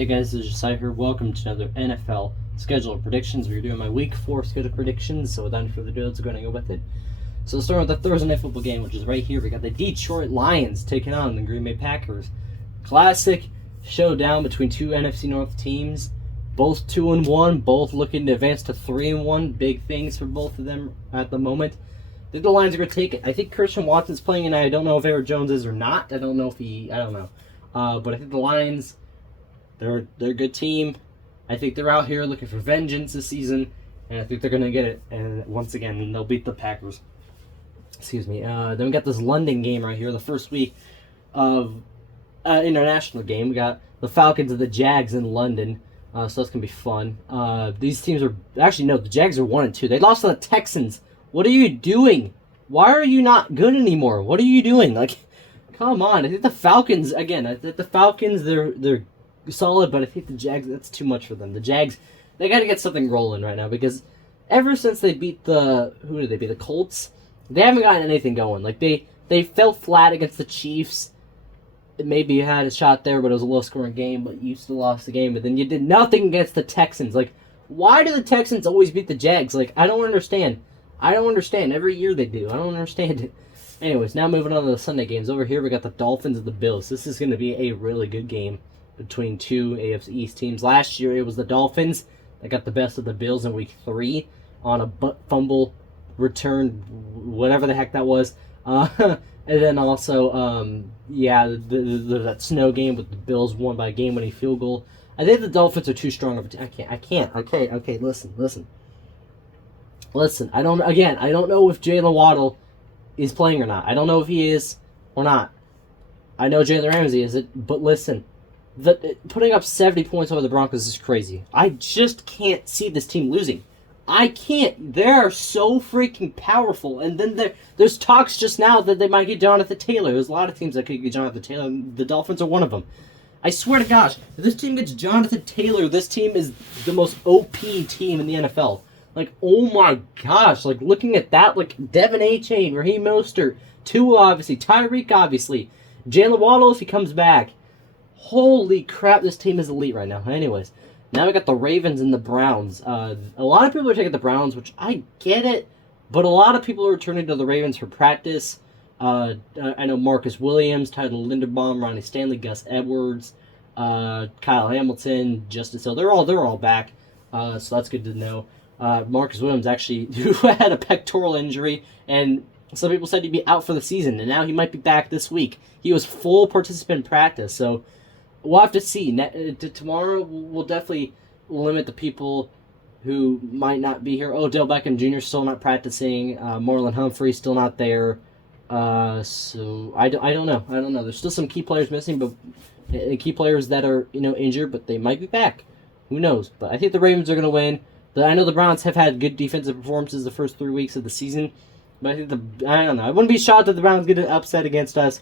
Hey guys, this is Josiah here. Welcome to another NFL schedule predictions. We're doing my week 4 schedule predictions, so without any further ado, let's go and go with it. So let's start with the Thursday Night Football game, which is right here. We got the Detroit Lions taking on the Green Bay Packers. Classic showdown between two NFC North teams. Both 2-1, both looking to advance to 3-1. Big things for both of them at the moment. I think the Lions are going to take it. I think Christian Watson's playing, and I don't know if Aaron Jones is or not. I don't know. But I think the Lions... They're a good team. I think they're out here looking for vengeance this season, and I think they're going to get it. And once again, they'll beat the Packers. Excuse me. Then we got this London game right here, the first week of international game. We got the Falcons and the Jags in London, so that's going to be fun. These teams are... Actually, no, the Jags are 1-2. They lost to the Texans. What are you doing? Why are you not good anymore? What are you doing? Like, come on. I think the Falcons, again, they're solid, but I think the Jags, that's too much for them. The Jags, they got to get something rolling right now, because ever since they beat the Colts, they haven't gotten anything going. Like, they fell flat against the Chiefs. Maybe you had a shot there, but it was a low-scoring game, but you still lost the game. But then you did nothing against the Texans. Like, why do the Texans always beat the Jags? Like, I don't understand. Every year they do. I don't understand it. Anyways, now moving on to the Sunday games. Over here, we got the Dolphins and the Bills. This is going to be a really good game between two AFC East teams. Last year, it was the Dolphins that got the best of the Bills in Week 3 on a fumble return, whatever the heck that was. And then also, that snow game with the Bills won by a game-winning field goal. I think the Dolphins are too strong of a team. I can't. Okay, listen. I don't know if Jalen Waddle is playing or not. I don't know if he is or not. I know Jalen Ramsey is it, but listen. Putting up 70 points over the Broncos is crazy. I just can't see this team losing. I can't. They're so freaking powerful. And then there's talks just now that they might get Jonathan Taylor. There's a lot of teams that could get Jonathan Taylor, and the Dolphins are one of them. I swear to gosh, if this team gets Jonathan Taylor, this team is the most OP team in the NFL. Like, oh my gosh, like, looking at that, like, Devin A-Chain, Raheem Mostert, Tua, obviously, Tyreek, obviously, Jalen Waddle, if he comes back. Holy crap, this team is elite right now. Anyways, now we got the Ravens and the Browns. A lot of people are taking the Browns, which I get it, but a lot of people are returning to the Ravens for practice. I know Marcus Williams, Tyler Linderbaum, Ronnie Stanley, Gus Edwards, Kyle Hamilton, Justice Hill. They're all back, so that's good to know. Marcus Williams actually who had a pectoral injury, and some people said he'd be out for the season, and now he might be back this week. He was full participant in practice, so we'll have to see. Tomorrow, we'll definitely limit the people who might not be here. Odell Beckham Jr. still not practicing. Marlon Humphrey still not there. So I don't know. There's still some key players missing, but key players that are injured, but they might be back. Who knows? But I think the Ravens are going to win. I know the Browns have had good defensive performances the first 3 weeks of the season, but I think I don't know. I wouldn't be shocked if the Browns get an upset against us.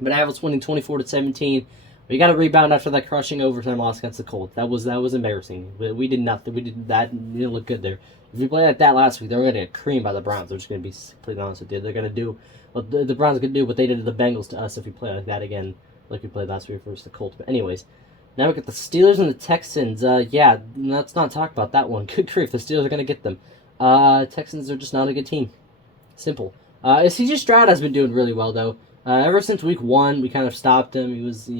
But I have us winning 24-17. We got to rebound after that crushing overtime loss against the Colts. That was embarrassing. We did nothing. We did that. It didn't look good there. If we played like that last week, they were going to get creamed by the Browns. They're just going to be completely honest with you. They're going to do the Browns are going to do what they did to the Bengals to us if we play like that again, like we played last week versus the Colts. But anyways, now we got the Steelers and the Texans. Let's not talk about that one. Good grief, the Steelers are going to get them. Texans are just not a good team. Simple. CJ Stroud has been doing really well though. Ever since week 1, we kind of stopped him. He was,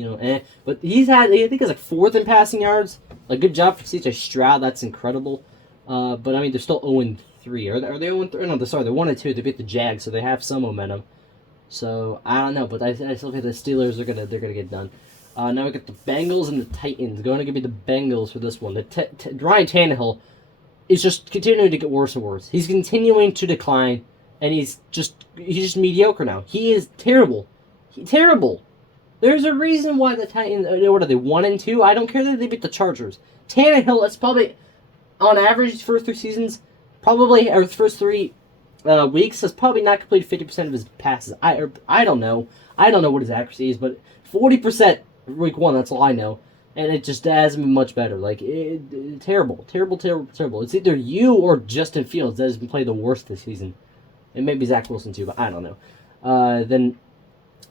But he's had, I think it's like 4th in passing yards. Like, good job for CJ Stroud. That's incredible. But, I mean, they're still 0-3. Are they 0-3? No, they're 1-2. They beat the Jags, so they have some momentum. So, I don't know. But I still think the Steelers are gonna get done. Now we got the Bengals and the Titans. Going to be the Bengals for this one. Ryan Tannehill is just continuing to get worse and worse. He's continuing to decline. And he's just mediocre now. He is terrible. Terrible. There's a reason why the Titans, what are they, 1-2? I don't care that they beat the Chargers. Tannehill, it's probably, on average, his first 3 seasons, or first 3 weeks, has probably not completed 50% of his passes. I don't know. I don't know what his accuracy is, but 40% week 1, that's all I know. And it just hasn't been much better. Like, terrible. It's either you or Justin Fields that has been playing the worst this season. And maybe Zach Wilson too, but I don't know. Then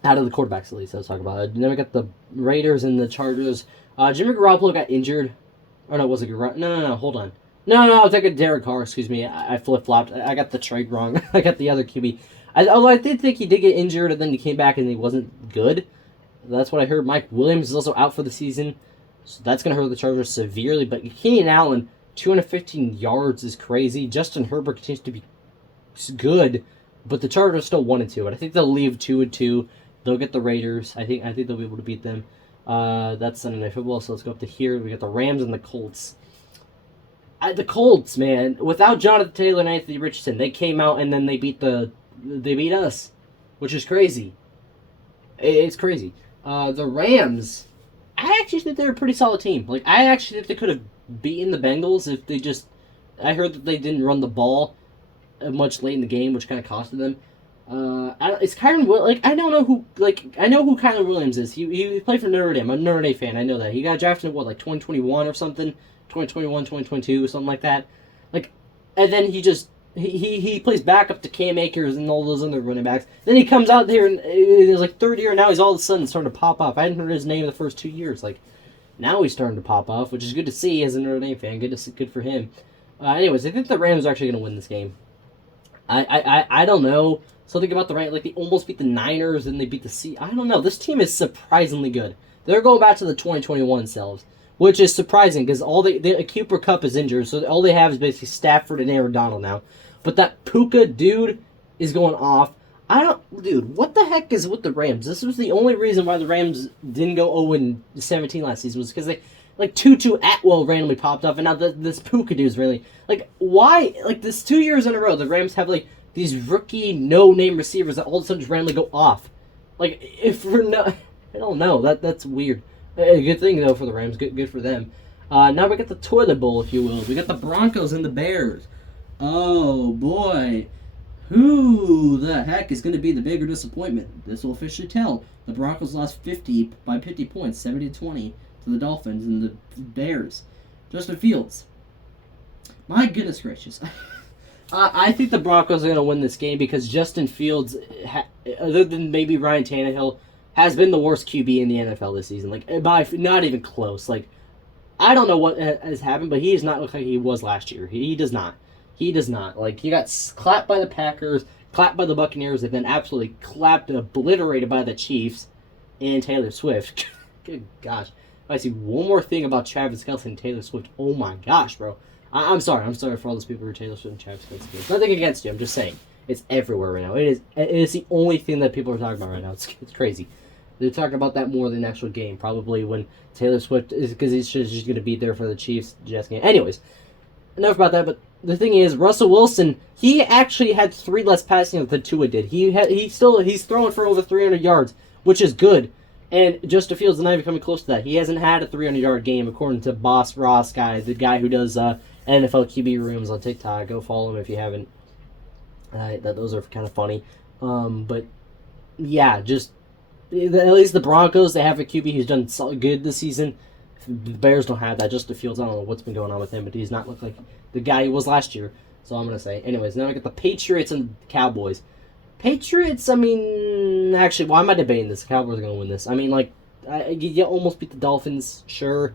Out of the quarterbacks, at least, I was talking about. Then we got the Raiders and the Chargers. Jimmy Garoppolo got injured. Oh, no, was it Garoppolo? No, hold on. No, I was thinking Derek Carr, excuse me. I flip-flopped. I got the trade wrong. I got the other QB. Although I did think he did get injured, and then he came back and he wasn't good. That's what I heard. Mike Williams is also out for the season, so that's going to hurt the Chargers severely. But Keenan Allen, 215 yards is crazy. Justin Herbert continues to be good, but the Chargers still 1-2. And I think they'll leave 2-2. They'll get the Raiders. I think they'll be able to beat them. That's Sunday Night Football, so let's go up to here. We got the Rams and the Colts. The Colts, man, without Jonathan Taylor and Anthony Richardson, they came out and then they beat us, which is crazy. It's crazy. The Rams, I actually think they're a pretty solid team. Like, I actually think they could have beaten the Bengals if they just... I heard that they didn't run the ball much late in the game, which kind of costed them. It's Kyron Will. Like, I don't know who. Like, I know who Kyron Williams is. He played for Notre Dame. I'm a Notre Dame fan. I know that. He got drafted in what, like 2021 or something, 2021, 2022, something like that. Like, and then he plays backup to Cam Akers and all those other running backs. Then he comes out there and it's like third year. Now he's all of a sudden starting to pop off. I hadn't heard his name the first 2 years. Like, now he's starting to pop off, which is good to see as a Notre Dame fan. Good for him. Anyways, I think the Rams are actually going to win this game. I don't know. Something about the Rams, like they almost beat the Niners and they beat the Sea. I don't know. This team is surprisingly good. They're going back to the 2021 selves, which is surprising because Cooper Kupp is injured, so all they have is basically Stafford and Aaron Donald now. But that Puka dude is going off. Dude, what the heck is with the Rams? This was the only reason why the Rams didn't go 0-17 last season was because they, like, Tutu Atwell randomly popped up, and now this Puka dude's really, like, why, like, this 2 years in a row, the Rams have, like, these rookie, no-name receivers that all of a sudden just randomly go off. Like, if we're not... I don't know. That's weird. A good thing, though, for the Rams. Good for them. Now we got the toilet bowl, if you will. We got the Broncos and the Bears. Oh, boy. Who the heck is going to be the bigger disappointment? This will officially tell. The Broncos lost 50 points, 70-20, to the Dolphins and the Bears. Justin Fields. My goodness gracious. I think the Broncos are going to win this game because Justin Fields, other than maybe Ryan Tannehill, has been the worst QB in the NFL this season. Like, not even close. Like, I don't know what has happened, but he does not look like he was last year. He does not. He does not. Like, he got clapped by the Packers, clapped by the Buccaneers, and then absolutely obliterated by the Chiefs and Taylor Swift. Good gosh. If I see one more thing about Travis Kelce and Taylor Swift, oh my gosh, bro. I'm sorry for all those people who are Taylor Swift and Travis Kelce. Nothing against you. I'm just saying it's everywhere right now. It is the only thing that people are talking about right now. It's crazy. They're talking about that more than the actual game. Probably when Taylor Swift is because he's just going to be there for the Chiefs Jets game. Anyways, enough about that. But the thing is, Russell Wilson, he actually had 3 less passing yards than Tua did. He's throwing for over 300 yards, which is good. And Justin Fields is not even coming close to that. He hasn't had a 300-yard game, according to Boss Ross guy, the guy who does NFL QB rooms on TikTok. Go follow him if you haven't. Those are kind of funny. But yeah, just at least the Broncos, they have a QB who's done good this season. The Bears don't have that. Justin Fields, I don't know what's been going on with him, but he's not looked like the guy he was last year. So I'm gonna say. Anyways, now I got the Patriots and the Cowboys. Patriots, I mean, actually, why am I debating this? The Cowboys are gonna win this. I mean, like, you almost beat the Dolphins, sure,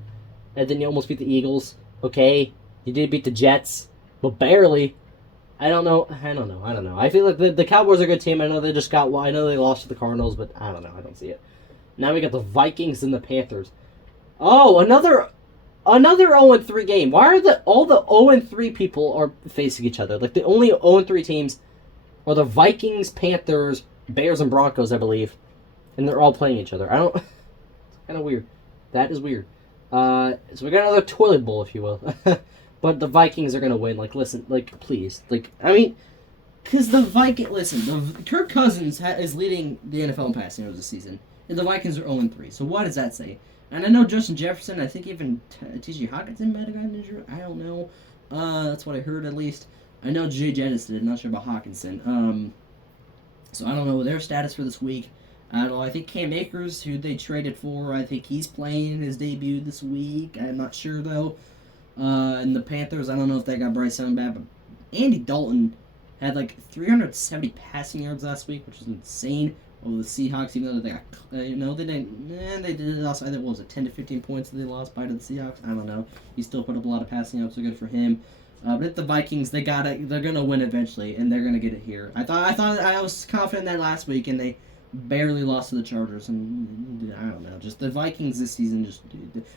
and then you almost beat the Eagles. Okay, you did beat the Jets, but barely. I don't know. I feel like the Cowboys are a good team. I know they lost to the Cardinals, but I don't know. I don't see it. Now we got the Vikings and the Panthers. Oh, another 0-3 game. Why are all the 0-3 people are facing each other? Like, the only 0-3 teams are the Vikings, Panthers, Bears, and Broncos, I believe. And they're all playing each other. It's kind of weird. That is weird. So we got another toilet bowl, if you will. But the Vikings are going to win. Like, listen, like, please. Like, I mean, because Kirk Cousins is leading the NFL in passing yards this season. And the Vikings are 0-3. So what does that say? And I know Justin Jefferson, I think even T.J. Hockenson might have gotten injured. I don't know. That's what I heard, at least. I know Jay Jettis did. Not sure about Hockenson. So I don't know their status for this week. I don't know. I think Cam Akers, who they traded for, I think he's playing his debut this week. I'm not sure, though. And the Panthers, I don't know if they got Bryce Young back, but Andy Dalton had like 370 passing yards last week, which is insane. over the Seahawks, even though they got, they didn't. They did also. I think what was it, 10 to 15 points that they lost by to the Seahawks. I don't know. He still put up a lot of passing yards, so good for him. But at the Vikings, they're gonna win eventually, and they're gonna get it here. I was confident that last week, and they barely lost to the Chargers, and I don't know. Just the Vikings this season,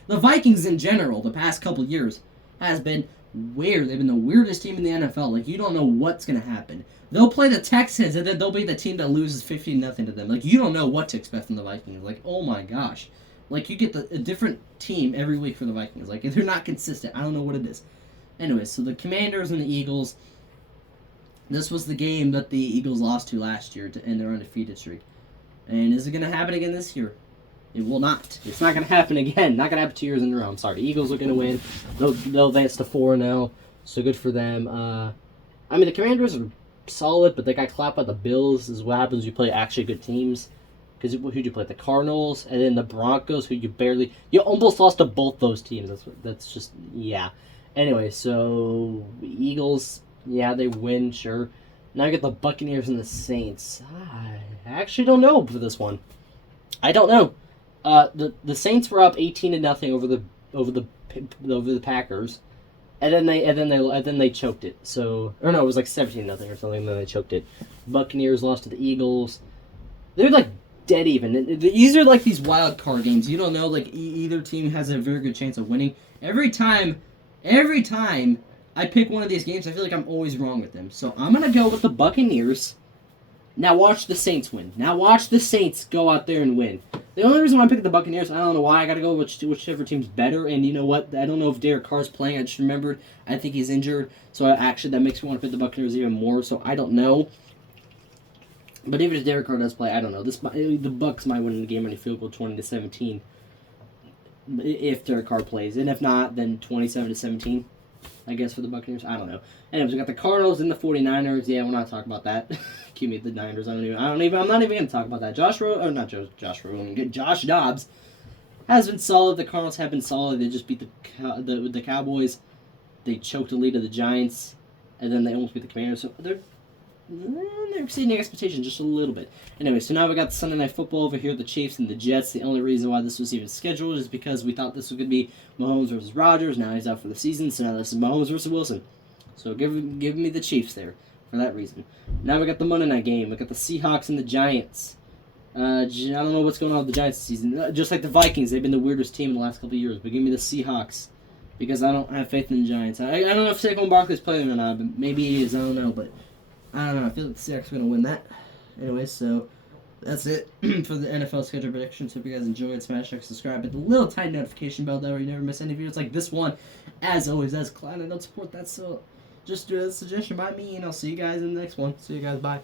the Vikings in general, the past couple years has been weird. They've been the weirdest team in the NFL. Like, you don't know what's gonna happen. They'll play the Texans, and then they'll be the team that loses 15-0 to them. Like, you don't know what to expect from the Vikings. Like, oh my gosh. Like, you get a different team every week for the Vikings. Like, they're not consistent. I don't know what it is. Anyways, so the Commanders and the Eagles, this was the game that the Eagles lost to last year to end their undefeated streak. And is it going to happen again this year? It will not. It's not going to happen again. Not going to happen 2 years in a row. I'm sorry. The Eagles are going to win. They'll advance to 4-0, so good for them. I mean, the Commanders are solid, but they got clapped by the Bills. This is what happens when you play actually good teams. Because who'd you play? The Cardinals, and then the Broncos, who you almost lost to both those teams. That's just, yeah. Anyway, so Eagles, yeah, they win, sure. Now I get the Buccaneers and the Saints. I actually don't know for this one. I don't know. The Saints were up 18-0 over the Packers, and then they choked it. So, or no, it was like 17-0 or something. And then they choked it. Buccaneers lost to the Eagles. They're like dead even. These are like these wild card games. You don't know. Like either team has a very good chance of winning. Every time I pick one of these games, I feel like I'm always wrong with them. So I'm gonna go with the Buccaneers. Now watch the Saints win. Now watch the Saints go out there and win. The only reason why I picked the Buccaneers, I don't know why. I got to go with whichever team's better. And you know what? I don't know if Derek Carr's playing. I just remembered. I think he's injured. So actually, that makes me want to pick the Buccaneers even more. So I don't know. But even if Derek Carr does play, I don't know. The Bucs might win the game on a field goal, 20-17, if Derek Carr plays. And if not, then 27-17. I guess for the Buccaneers. I don't know. Anyways, we got the Cardinals and the 49ers. Yeah, we're not talking about that. Give me the Niners. I'm not even going to talk about that. Josh Dobbs has been solid. The Cardinals have been solid. They just beat the Cowboys. They choked the lead of the Giants, and then they almost beat the Commanders. So they're exceeding expectations just a little bit. Anyway, so now we got the Sunday Night Football over here, the Chiefs and the Jets. The only reason why this was even scheduled is because we thought this was going to be Mahomes versus Rodgers. Now he's out for the season, so now this is Mahomes versus Wilson. So give me the Chiefs there for that reason. Now we got the Monday night game. We got the Seahawks and the Giants. I don't know what's going on with the Giants this season. Just like the Vikings, they've been the weirdest team in the last couple of years. But give me the Seahawks because I don't have faith in the Giants. I don't know if Saquon Barkley's playing or not, but maybe he is. I don't know, but I don't know. I feel like the Seahawks are going to win that. Anyway, so that's it for the NFL schedule predictions. Hope you guys enjoyed. Smash like, subscribe, hit the little tiny notification bell that way you never miss any videos like this one. As always, as Cloud, I don't support that, so just do a suggestion by me, and I'll see you guys in the next one. See you guys. Bye.